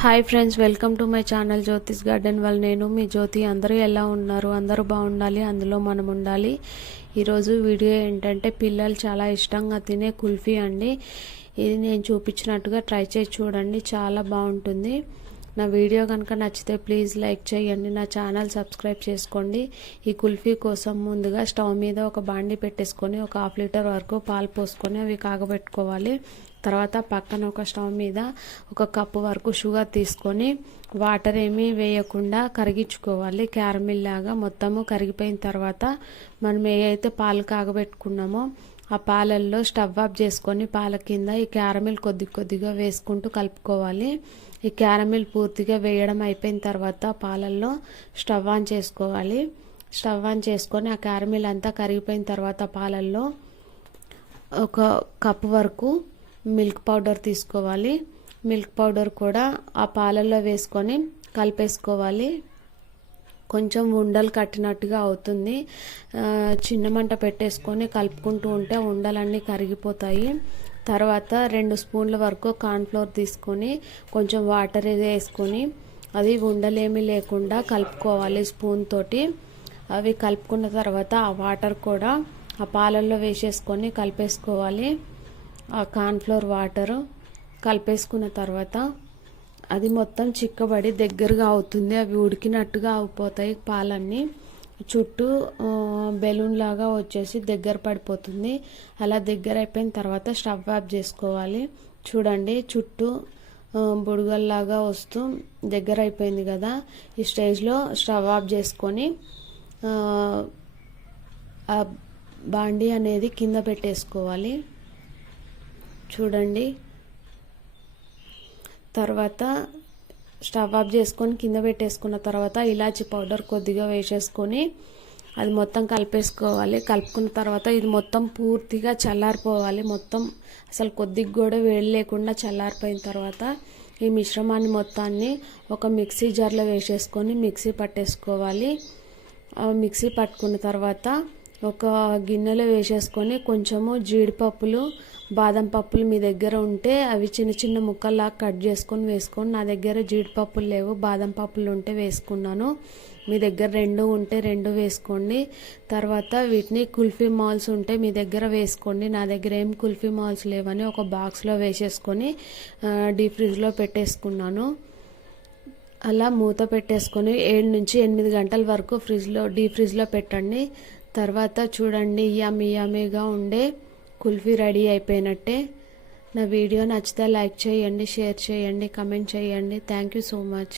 Hi friends, welcome to my channel జ్యోతిస్ garden వల్ల. నేను మీ జ్యోతి. అందరూ ఎలా ఉన్నారు? అందరూ బాగుండాలి, అందులో మనం ఉండాలి. ఈరోజు వీడియో ఏంటంటే పిల్లలు చాలా ఇష్టంగా తినే కుల్ఫీ అండి. ఇది నేను చూపించినట్టుగా ట్రై చేసి చూడండి, చాలా బాగుంటుంది. నా వీడియో కనుక నచ్చితే ప్లీజ్ లైక్ చేయండి, నా ఛానల్ సబ్స్క్రైబ్ చేసుకోండి. ఈ కుల్ఫీ కోసం ముందుగా స్టవ్ మీద ఒక బాండి పెట్టేసుకొని ఒక 1/2 లీటర్ వరకు పాలు పోసుకొని అవి కాగబెట్టుకోవాలి. తర్వాత పక్కన ఒక స్టవ్ మీద 1 కప్పు వరకు షుగర్ తీసుకొని వాటర్ ఏమీ వేయకుండా కరిగించుకోవాలి. క్యారమిల్ లాగా మొత్తము కరిగిపోయిన తర్వాత మనం ఏవైతే పాలు కాగబెట్టుకున్నామో ఆ పాలల్లో స్టవ్ ఆఫ్ చేసుకొని పాల కింద ఈ క్యారమిల్ కొద్దిగా వేసుకుంటూ కలుపుకోవాలి. ఈ క్యారమిల్ పూర్తిగా వేయడం అయిపోయిన తర్వాత పాలల్లో స్టవ్ ఆన్ చేసుకోవాలి. స్టవ్ ఆన్ చేసుకొని ఆ క్యారమిల్ అంతా కరిగిపోయిన తర్వాత పాలల్లో 1 కప్పు వరకు మిల్క్ పౌడర్ తీసుకోవాలి. మిల్క్ పౌడర్ కూడా ఆ పాలల్లో వేసుకొని కలిపేసుకోవాలి. కొంచెం ఉండలు కట్టినట్టుగా అవుతుంది. చిన్న మంట పెట్టేసుకొని కలుపుకుంటూ ఉంటే ఉండలన్నీ కరిగిపోతాయి. తర్వాత 2 స్పూన్ల వరకు కార్న్ఫ్లోర్ తీసుకొని కొంచెం వాటర్ వేసుకొని అది ఉండలేమీ లేకుండా కలుపుకోవాలి స్పూన్ తోటి. అవి కలుపుకున్న తర్వాత ఆ వాటర్ కూడా ఆ పాలల్లో వేసేసుకొని కలిపేసుకోవాలి. ఆ కార్న్ఫ్లోర్ వాటర్ కలిపేసుకున్న తర్వాత అది మొత్తం చిక్కబడి దగ్గరగా అవుతుంది. అవి ఉడికినట్టుగా అయిపోతాయి. పాలన్నీ చుట్టూ బెలూన్ లాగా వచ్చేసి దగ్గర పడిపోతుంది. అలా దగ్గర అయిపోయిన తర్వాత స్టవ్ ఆఫ్ చేసుకోవాలి. చూడండి, చుట్టూ బుడగల్లాగా వస్తూ దగ్గర అయిపోయింది కదా. ఈ స్టేజ్లో స్టవ్ ఆఫ్ చేసుకొని ఆ బాండీ అనేది కింద పెట్టేసుకోవాలి. చూడండి, తర్వాత స్టవ్ ఆఫ్ చేసుకొని కింద పెట్టేసుకున్న తర్వాత ఇలాచి పౌడర్ కొద్దిగా వేసేసుకొని అది మొత్తం కలిపేసుకోవాలి. కలుపుకున్న తర్వాత ఇది మొత్తం పూర్తిగా చల్లారిపోవాలి. మొత్తం అసలు కొద్దిగా కూడా వేడి లేకుండా చల్లారిపోయిన తర్వాత ఈ మిశ్రమాన్ని మొత్తాన్ని ఒక మిక్సీ జార్లో వేసేసుకొని మిక్సీ పట్టేసుకోవాలి. మిక్సీ పట్టుకున్న తర్వాత ఒక గిన్నెలో వేసేసుకొని కొంచెము జీడిపప్పులు, బాదం పప్పులు మీ దగ్గర ఉంటే అవి చిన్న చిన్న ముక్కల్లా కట్ చేసుకొని వేసుకోండి. నా దగ్గర జీడిపప్పులు లేవు, బాదం పప్పులు ఉంటే వేసుకున్నాను. మీ దగ్గర 2 ఉంటే 2 వేసుకోండి. తర్వాత వీటిని కుల్ఫీ మాల్స్ ఉంటే మీ దగ్గర వేసుకోండి. నా దగ్గర ఏం కుల్ఫీ మాల్స్ లేవని ఒక బాక్స్లో వేసేసుకొని డీప్ ఫ్రిడ్జ్లో పెట్టేసుకున్నాను. అలా మూత పెట్టేసుకొని 7 నుంచి 8 గంటల వరకు డీప్ ఫ్రిడ్జ్లో పెట్టండి. తర్వాత చూడండి, యమ్మీగా ఉండే కుల్ఫీ రెడీ అయిపోయినట్టే. నా వీడియో నచ్చితే లైక్ చేయండి, షేర్ చేయండి, కమెంట్ చేయండి. Thank you so much.